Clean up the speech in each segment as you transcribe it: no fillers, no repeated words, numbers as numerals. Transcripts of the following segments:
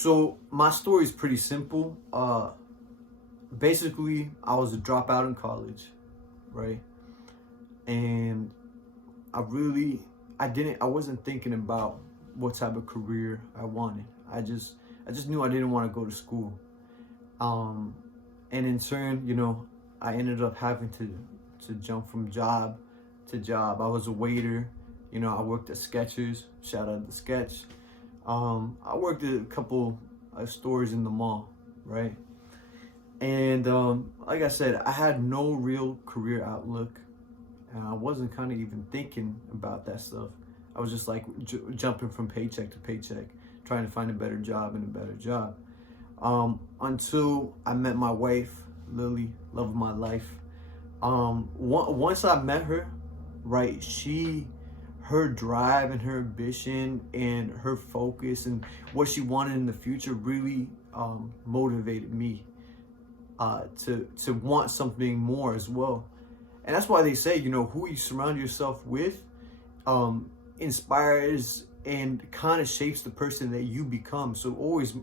So my story is pretty simple. Basically, I was a dropout in college, right? And I really, I wasn't thinking about what type of career I wanted. I just knew I didn't want to go to school. Um, and in turn, I ended up having to jump from job to job. I was a waiter. I worked at Skechers. Shout out to Sketch. I worked at a couple stores in the mall, right? And like I said, I had no real career outlook, and I wasn't kind of even thinking about that stuff. I was just like jumping from paycheck to paycheck, trying to find a better job and a better job. Until I met my wife, Lily, love of my life. Once I met her, right, her drive and her ambition and her focus and what she wanted in the future really motivated me to want something more as well. And that's why they say, who you surround yourself with inspires and kind of shapes the person that you become. So always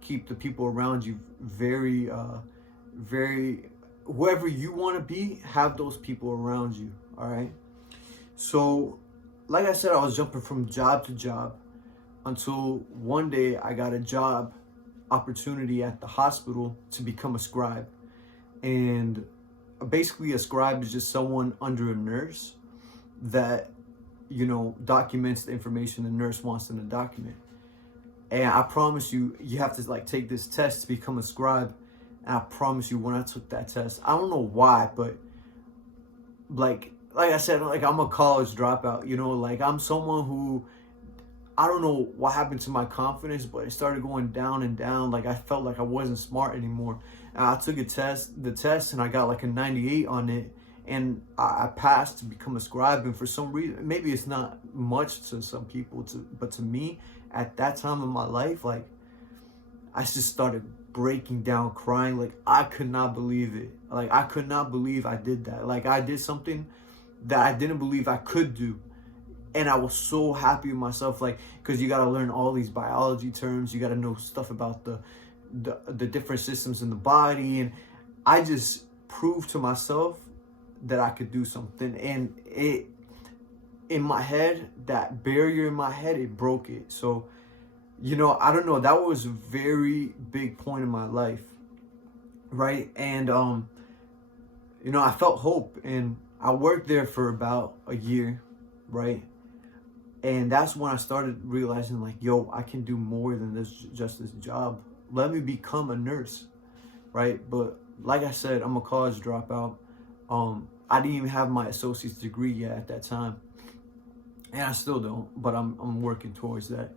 keep the people around you very, whoever you want to be, have those people around you. All right. So, like I said, I was jumping from job to job until one day I got a job opportunity at the hospital to become a scribe. And basically, a scribe is just someone under a nurse that, documents the information the nurse wants them to document. And I promise you, you have to take this test to become a scribe. And I promise you, when I took that test, I don't know why, but like I said, I'm a college dropout, I'm someone who, I don't know what happened to my confidence, but it started going down and down. I felt like I wasn't smart anymore. And I took the test, and I got a 98 on it, and I passed to become a scribe. And for some reason, maybe it's not much to some people, but to me, at that time in my life, I just started breaking down, crying. I could not believe it. I could not believe I did that. I did something that I didn't believe I could do. And I was so happy with myself, because you got to learn all these biology terms. You got to know stuff about the different systems in the body. And I just proved to myself that I could do something. And in my head, that barrier in my head, it broke it. So, I don't know, that was a very big point in my life, right? And, I felt hope, and I worked there for about a year, right? And that's when I started realizing, I can do more than just this job. Let me become a nurse, right? But like I said, I'm a college dropout. I didn't even have my associate's degree yet at that time. And I still don't, but I'm working towards that.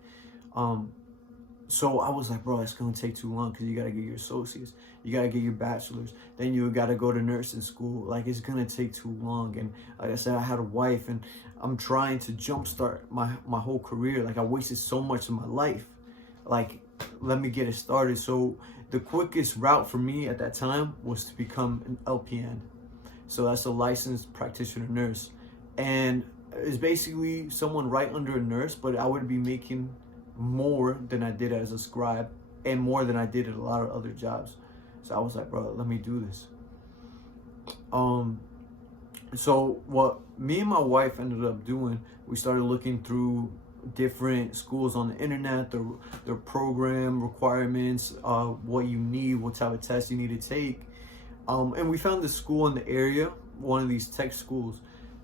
So I was like, bro, it's gonna take too long, because you gotta get your associates, you gotta get your bachelor's, then you gotta go to nursing school. It's gonna take too long. And like I said, I had a wife, and I'm trying to jumpstart my whole career. I wasted so much of my life. Let me get it started. So the quickest route for me at that time was to become an LPN. So that's a licensed practitioner nurse. And it's basically someone right under a nurse, but I would be making more than I did as a scribe, and more than I did at a lot of other jobs. So I was like, bro, let me do this. So what me and my wife ended up doing, we started looking through different schools on the internet, their program requirements, what you need, what type of test you need to take. And we found this school in the area, one of these tech schools.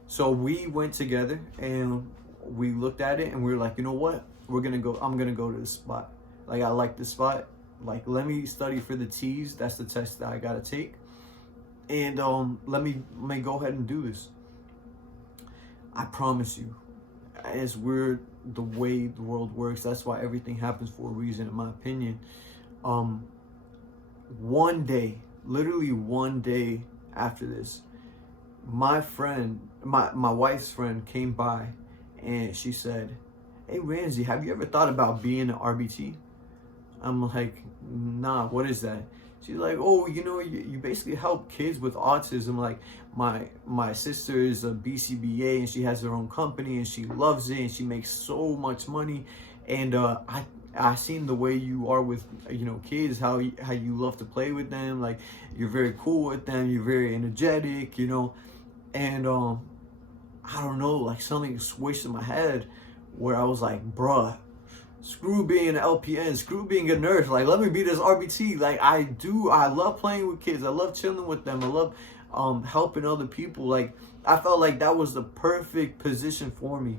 So we went together and we looked at it, and we were like, you know what? I'm gonna go to this spot. I like this spot. Let me study for the T's. That's the test that I gotta take. And let me go ahead and do this. I promise you, it's weird the way the world works. That's why everything happens for a reason, in my opinion. One day, literally one day after this, my wife's friend came by, and she said, "Hey Ramsey, have you ever thought about being an RBT?" I'm like, "Nah, what is that?" She's like, "Oh, you basically help kids with autism. My sister is a BCBA, and she has her own company, and she loves it, and she makes so much money. And I seen the way you are with, you know, kids, how you love to play with them. Like, you're very cool with them, you're very energetic, you know. And I don't know, like something switched in my head where I was like, bruh, screw being an LPN, screw being a nurse. Like, let me be this RBT. Like, I love playing with kids. I love chilling with them. I love helping other people. Like, I felt like that was the perfect position for me.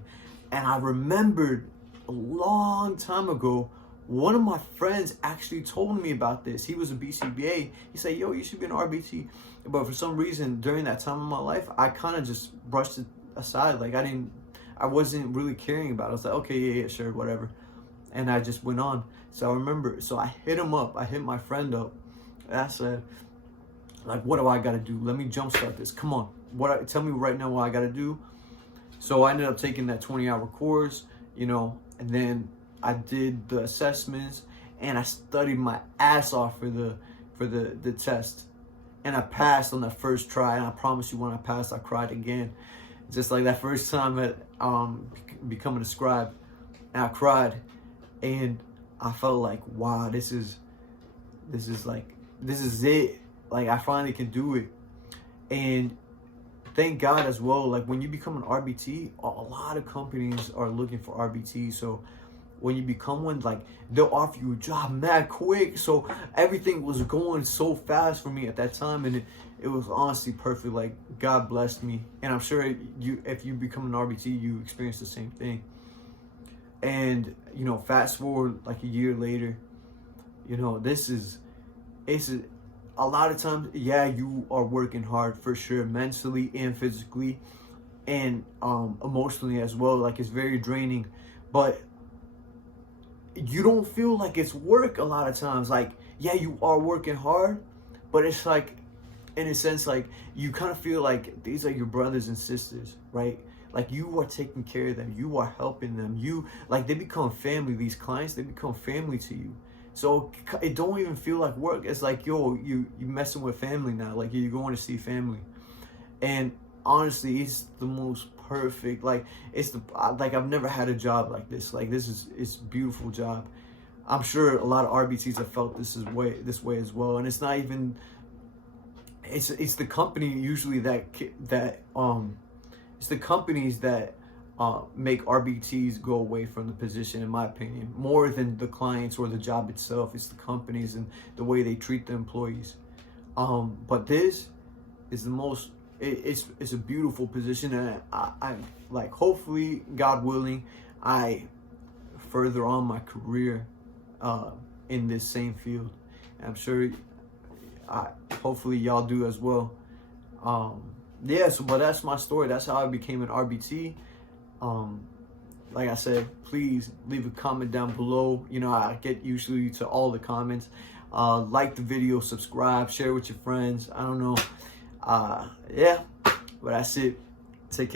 And I remembered a long time ago, one of my friends actually told me about this. He was a BCBA. He said, yo, you should be an RBT. But for some reason, during that time in my life, I kind of just brushed it aside. Like, I wasn't really caring about it. I was like, okay, yeah, sure, whatever. And I just went on. So I remember, so I hit him up. I hit my friend up. And I said, like, what do I got to do? Let me jumpstart this. Come on. Tell me right now what I got to do. So I ended up taking that 20-hour course, you know, and then I did the assessments and I studied my ass off for the test. And I passed on that first try. And I promise you, when I passed, I cried again. Just like that first time at becoming a scribe. And I cried. And I felt like, wow, this is it. Like, I finally can do it. And thank God as well, like, when you become an RBT, a lot of companies are looking for RBT. So when you become one, like, they'll offer you a job mad quick. So everything was going so fast for me at that time, and it was honestly perfect. Like, God blessed me. And I'm sure if you become an RBT, you experience the same thing. And, you know, fast forward like a year later, you know, it's a lot of times, yeah, you are working hard for sure, mentally and physically, and emotionally as well. Like, it's very draining, but you don't feel like it's work a lot of times. Like, yeah, you are working hard, but it's like, in a sense, like, you kind of feel like these are your brothers and sisters, right? Like, you are taking care of them, you are helping them, like, they become family. These clients, they become family to you. So it don't even feel like work. It's like, yo, you messing with family now. Like, you're going to see family. And honestly, it's the most perfect, like, I've never had a job like this. Like, it's a beautiful job. I'm sure a lot of RBTs have felt this way as well. And it's not even, it's the company usually it's the companies that make RBTs go away from the position, in my opinion, more than the clients or the job itself. It's the companies and the way they treat the employees. But this is the most, it's a beautiful position, and I like, hopefully, God willing, I further on my career in this same field. And I'm sure hopefully y'all do as well. Yeah, so, but that's my story. That's how I became an RBT. Like I said, please leave a comment down below. You know, I get usually to all the comments. Like the video, subscribe, share with your friends. I don't know. Yeah, but that's it. Take care.